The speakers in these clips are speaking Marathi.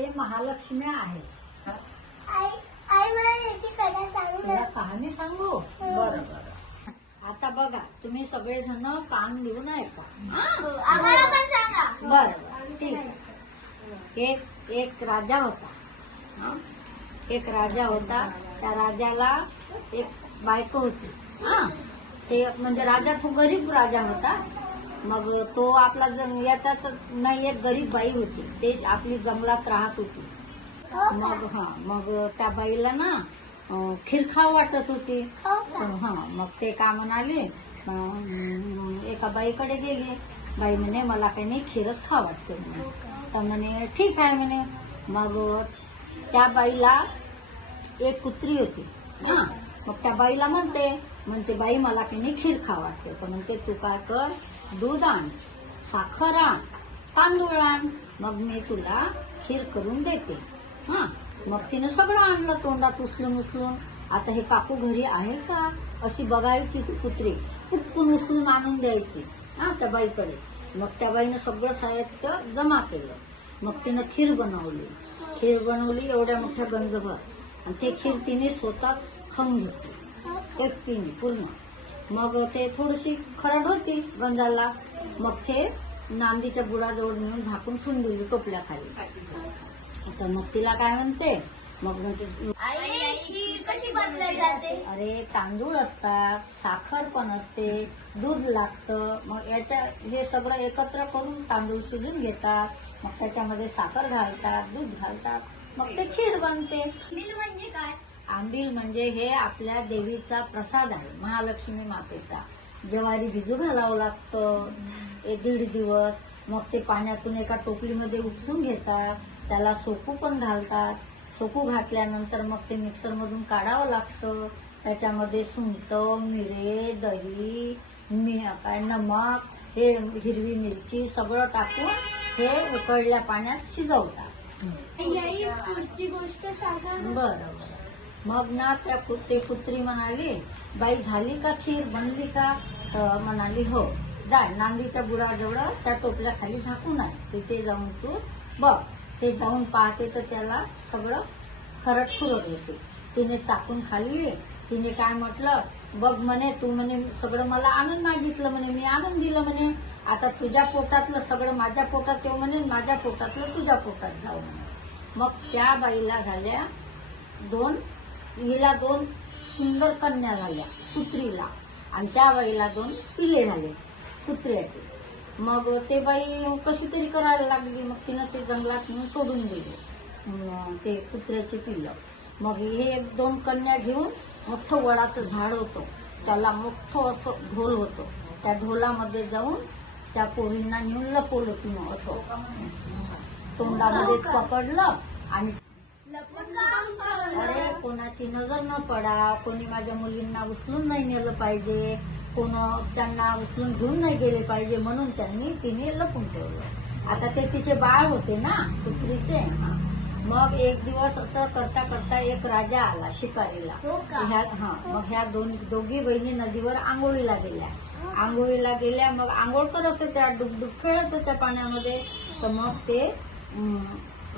ते महालक्ष्मी आहेत आई आई मला याची कथा सांग तुला कहाणी सांगू? बरं बरं. आता बघा तुम्ही सगळेजण कान देऊन ऐका. हो, आम्हाला पण सांगा. बरं बरं ठीक आहे. एक एक राजा होता. हं? एक राजा होता. त्या राजाला एक बायको होती. हं? ते म्हणजे राजा तो गरीब राजा होता. मग तो आपला जंग याच्यात नाही एक गरीब बाई होती. ते आपली जंगलात राहत होती. हो? मग हा मग त्या बाईला ना अं, खीर खाऊ वाटत होती. हो? हा मग ते का म्हणाले एका बाईकडे गेले. बाई म्हणे मला काही नाही खीरच खा वाटते म्हणे. तर म्हणे ठीक आहे म्हणे. मग त्या बाईला एक कुत्री होती. हा मग त्या बाईला म्हणते म्हणते बाई मला काही नाही खीर खा वाटते. तर म्हणते तू काय कर दूध आण साखर आण तांदूळ आण मग मी तुला खीर करून देते. हा मग तिनं सगळं आणलं तोंडात उचलून उचलून. आता हे काकू घरी आहे का? अशी बघायची ती कुत्री. कुटकून उचलून आणून द्यायची. हा त्या बाईकडे. मग त्या बाईनं सगळं साहित्य जमा केलं. मग तिनं खीर बनवली. खीर बनवली एवढ्या मोठ्या गंजभर. आणि ते खीर तिने स्वतःच खाऊन घेतली. एकटीने पूर्ण. मग ते थोडीशी खरड होती गंजाला. मग ते नांदीच्या बुडाजवळ नेऊन झाकून ठेवून दिली टोपल्याखाली. आता मग तिला काय म्हणते? मग म्हणते कशी बनवली जाते? अरे तांदूळ असतात साखर पण असते दूध लागतं. मग याच्या हे सगळं एकत्र करून तांदूळ शिजून घेतात. मग त्याच्यामध्ये साखर घालतात दूध घालतात. मग ते खीर बनते. बिल म्हणजे काय? आंबील म्हणजे हे आपल्या देवीचा प्रसाद आहे महालक्ष्मी मातेचा. ज्वारी भिजू घालावं लागतं. एक दीड दिवस मग ते पाण्यातून एका टोपलीमध्ये उपसून घेतात त्याला सोकू पण घालतात. सोकू घातल्यानंतर मग ते मिक्सरमधून काढावं लागतं. त्याच्यामध्ये सुंठ मिरे दही मी काय नमक हे हिरवी मिरची सगळं टाकून हे उकळल्या पाण्यात शिजवतात. पुढची गोष्ट सांगा बरं बरं. मग ना त्या कुत्ते ते म्हणाली बाई झाली का खीर? बनली का? म्हणाली हो. जा नांदीच्या बुडाजवळ त्या टोपल्या खाली झाकून आहे तिथे जाऊन तू बघ. ते जाऊन पाहते तर त्याला सगळं खरट खुरट होते. तिने चाकून खाल्ली. तिने काय म्हटलं बघ म्हणे तू म्हणे सगळं मला आणून मागितलं म्हणे मी आणून दिलं म्हणे. आता तुझ्या पोटातलं सगळं माझ्या पोटात येऊ म्हणे माझ्या पोटातलं तुझ्या पोटात जाऊ म्हणे. मग त्या बाईला झाल्या दोन हिला दोन सुंदर कन्या झाल्या कुत्रीला आणि त्या बाईला दोन पिले झाले कुत्र्याचे मग ते बाई कशी तरी करायला लागली मग तिनं ते जंगलात नेऊन सोडून दिले. ते कुत्र्याचे पिल्लं. मग हे एक दोन कन्या घेऊन मोठं वडाचं झाड होतं. त्याला मोठं असं ढोल होतं. त्या ढोलामध्ये जाऊन त्या पोरींना नेऊन लपवलं तिनं असं. तोंडामध्ये पकडलं आणि अरे कोणाची नजर न पडा. कोणी माझ्या मुलींना उचलून नाही नेलं पाहिजे. कोण त्यांना उचलून घेऊन नाही गेले पाहिजे म्हणून त्यांनी तिने लपून ठेवलं. आता ते तिचे बाळ होते ना कुत्रीचे. मग एक दिवस असं करता करता एक राजा आला शिकारीला. हो? ह्या हा मग ह्या दोन दोघी बहिणी नदीवर आंघोळीला गेल्या. आंघोळीला गेल्या मग आंघोळ करत होत्या डुबडुब खेळत होत्या पाण्यामध्ये. तर मग ते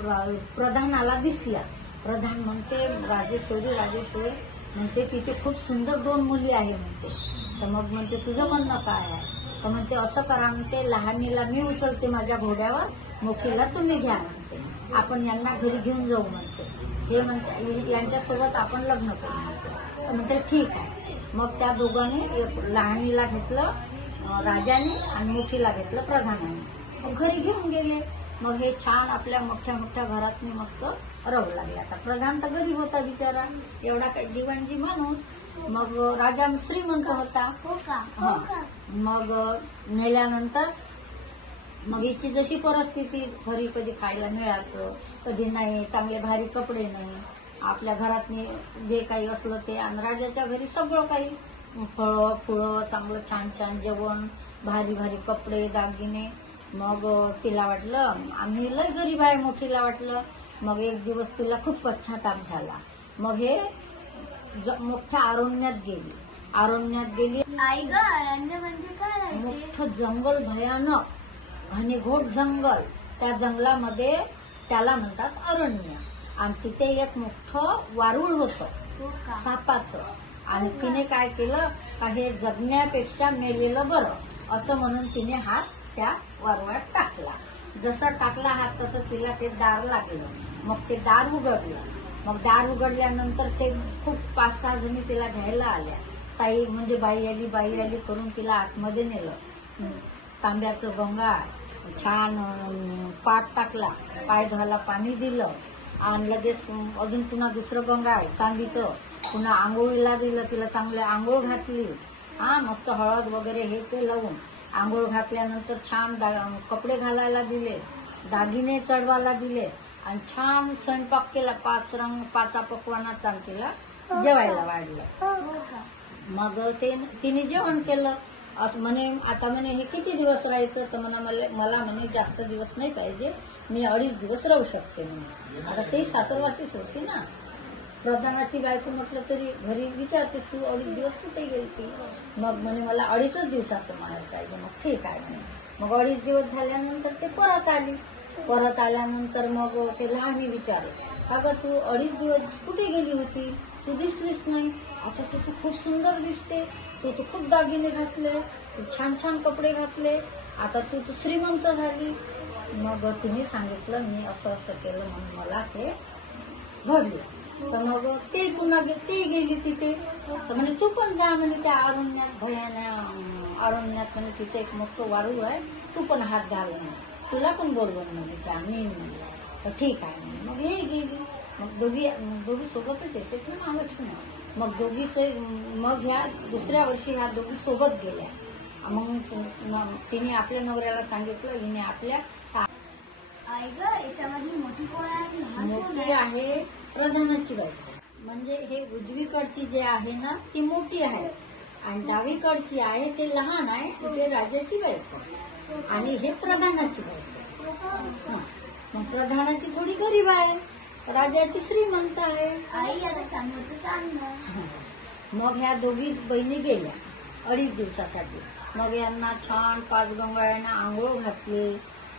प्रधानाला दिसल्या. प्रधान म्हणते राजेश्वरी राजेश्वरी. म्हणते तिथे खूप सुंदर दोन मुली आहे म्हणते. तर मग म्हणते तुझं म्हणणं काय आहे? तर म्हणते असं करा म्हणते. लहानीला मी उचलते माझ्या घोड्यावर मोठीला तुम्ही घ्या म्हणते. आपण यांना घरी घेऊन जाऊ म्हणते. हे म्हणते यांच्यासोबत आपण लग्न करू म्हणते. म्हणते ठीक आहे. मग त्या दोघांनी एक लहानीला घेतलं राजाने आणि मोठीला घेतलं प्रधानाने. मग घरी घेऊन गेले. मग हे छान आपल्या मोठ्या मोठ्या घरात मस्त राहू लागले. आता प्रधान तर गरीब होता बिचारा. एवढा काही दिवाणजी माणूस. मग राजा श्रीमंत होता. हो का? हा. का? मग नेल्यानंतर मग हिची जशी परिस्थिती घरी कधी खायला मिळायचं कधी नाही चांगले भारी कपडे नाही. आपल्या घरात जे काही असलं ते आणि राजाच्या घरी सगळं काही फळं फुळं चांगलं छान छान जेवण भारी भारी कपडे दागिने. मग तिला वाटलं आम्ही लय गरीब आहे मोठीला वाटलं. मग एक दिवस तिला खूप पश्चाताप झाला. मग हे मोठ्या अरण्यात गेली. अरण्यात गेली. आई ग अरण्य म्हणजे काय मोठं जंगल भयानक. घनघोट जंगल. त्या जंगलामध्ये त्याला म्हणतात अरण्य. आणि तिथे एक मोठं वारुळ होतं. हो सापाचं. आणि तिने काय केलं? का हे जगण्यापेक्षा मेलेलं बरं. असं म्हणून तिने हात त्या वारुळात टाकला. जसं टाकला हात तसं तिला ते दार लागलं. मग ते दार उघडलं. मग दार उघडल्यानंतर ते खूप पाच सहा जणी तिला घ्यायला आल्या. ताई म्हणजे बाई आली बाई आली करून तिला आतमध्ये नेलं. तांब्याचं गंगा छान पाट टाकला. पाय धुवायला पाणी दिलं. आणि लगेच अजून पुन्हा दुसरं गंगा आहे चांदीचं. पुन्हा आंघोळीला दिलं तिला चांगलं आंघोळ घातली. हा मस्त हळद वगैरे हे ते लावून. आंघोळ घातल्यानंतर छान कपडे घालायला दिले दागिने चढवायला दिले आणि छान स्वयंपाक केला पाच रंग पाचा पकवानाचा आणि तिला जेवायला वाढलं. हो मग ते तिने जेवण केलं. असं म्हणे आता म्हणे हे किती दिवस राहायचं? तर म्हणा मला मला म्हणे जास्त दिवस नाही पाहिजे. मी अडीच दिवस राहू शकते म्हणे. आता ते सासरवासीच होती ना. प्रधानाची बायको म्हटलं तरी घरी विचारतेस तू अडीच दिवस कुठे गेलती? मग म्हणे मला अडीचच दिवसाचं म्हणायला पाहिजे. मग ठीक आहे म्हणे. मग अडीच दिवस झाल्यानंतर ते परत आली. परत आल्यानंतर मग ते लहानी विचारलं अगं तू अडीच दिवस कुठे गेली होती? तू दिसलीस नाही. अच्छा तू तू खूप सुंदर दिसते. तू तू खूप दागिने घातले. तू छान छान कपडे घातले. आता तू तू श्रीमंत झाली. मग तिने सांगितलं मी असं असं केलं म्हणून मला ते घडलं. तर मग ते पुन्हा ते गेली तिथे. तर म्हणे तू पण जा म्हणे त्या अरण्यात भयाना अरण्यात म्हणे तिथे एक मोठं वाळू आहे. तू पण हात घाल म्हणे. तुला पण बोलवून म्हणे त्या मी म्हणे तर ठीक आहे मग हे गेली. मग दोघी दोघी सोबतच येते ना महालक्ष्मी. मग दोघीचे मग ह्या दुसऱ्या वर्षी ह्या दोघी सोबत गेल्या. मग तिने आपल्या नवऱ्याला सांगितलं हिने आपल्या आई ग याच्यामध्ये मोठी कोण मोठी आहे. प्रधानाची बायको म्हणजे हे उजवीकडची जे आहे ना ती मोठी आहे. आणि डावीकडची आहे ते लहान आहे ते राजाची बायको आणि हे प्रधानाची बायको. मग प्रधानाची थोडी गरीब आहे. राजाची श्रीमंत आहे. आई आता सांगायचं सांग मग ह्या दोघी बहिणी गेल्या अडीच दिवसासाठी. मग यांना छान पाच गंगाळ्यांना आंघोळ घातली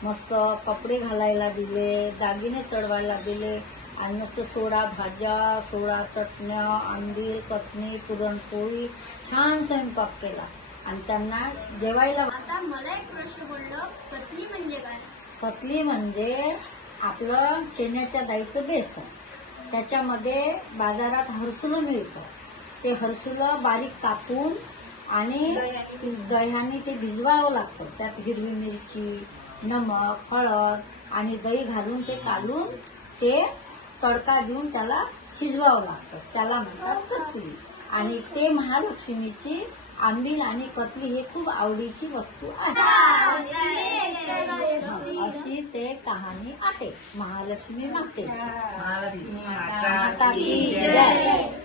मस्त कपडे घालायला दिले दागिने चढवायला दिले. आणि मस्त सोडा भाज्या सोडा चटण्या आंबील कटणी पुरणपोळी छान स्वयंपाक केला. आणि त्यांना जेवायला आता मला एक प्रश्न पडलं. पत्नी म्हणजे काय? पतली म्हणजे आपलं चेन्याच्या दाईचं बेसन. त्याच्यामध्ये बाजारात हरसुलं मिळतं. ते हरसुलं बारीक कापून आणि दह्याने. ते भिजवावं लागतं. त्यात हिरवी मिरची नमक हळद आणि दही घालून ते काढून ते तडका देऊन त्याला शिजवावं लागतं. त्याला म्हणतात कतली. आणि ते महालक्ष्मीची आंबील आणि कतली हे खूप आवडीची वस्तू आहे अशी ते कहाणी आहे. महालक्ष्मी महालक्ष्मी माता जय.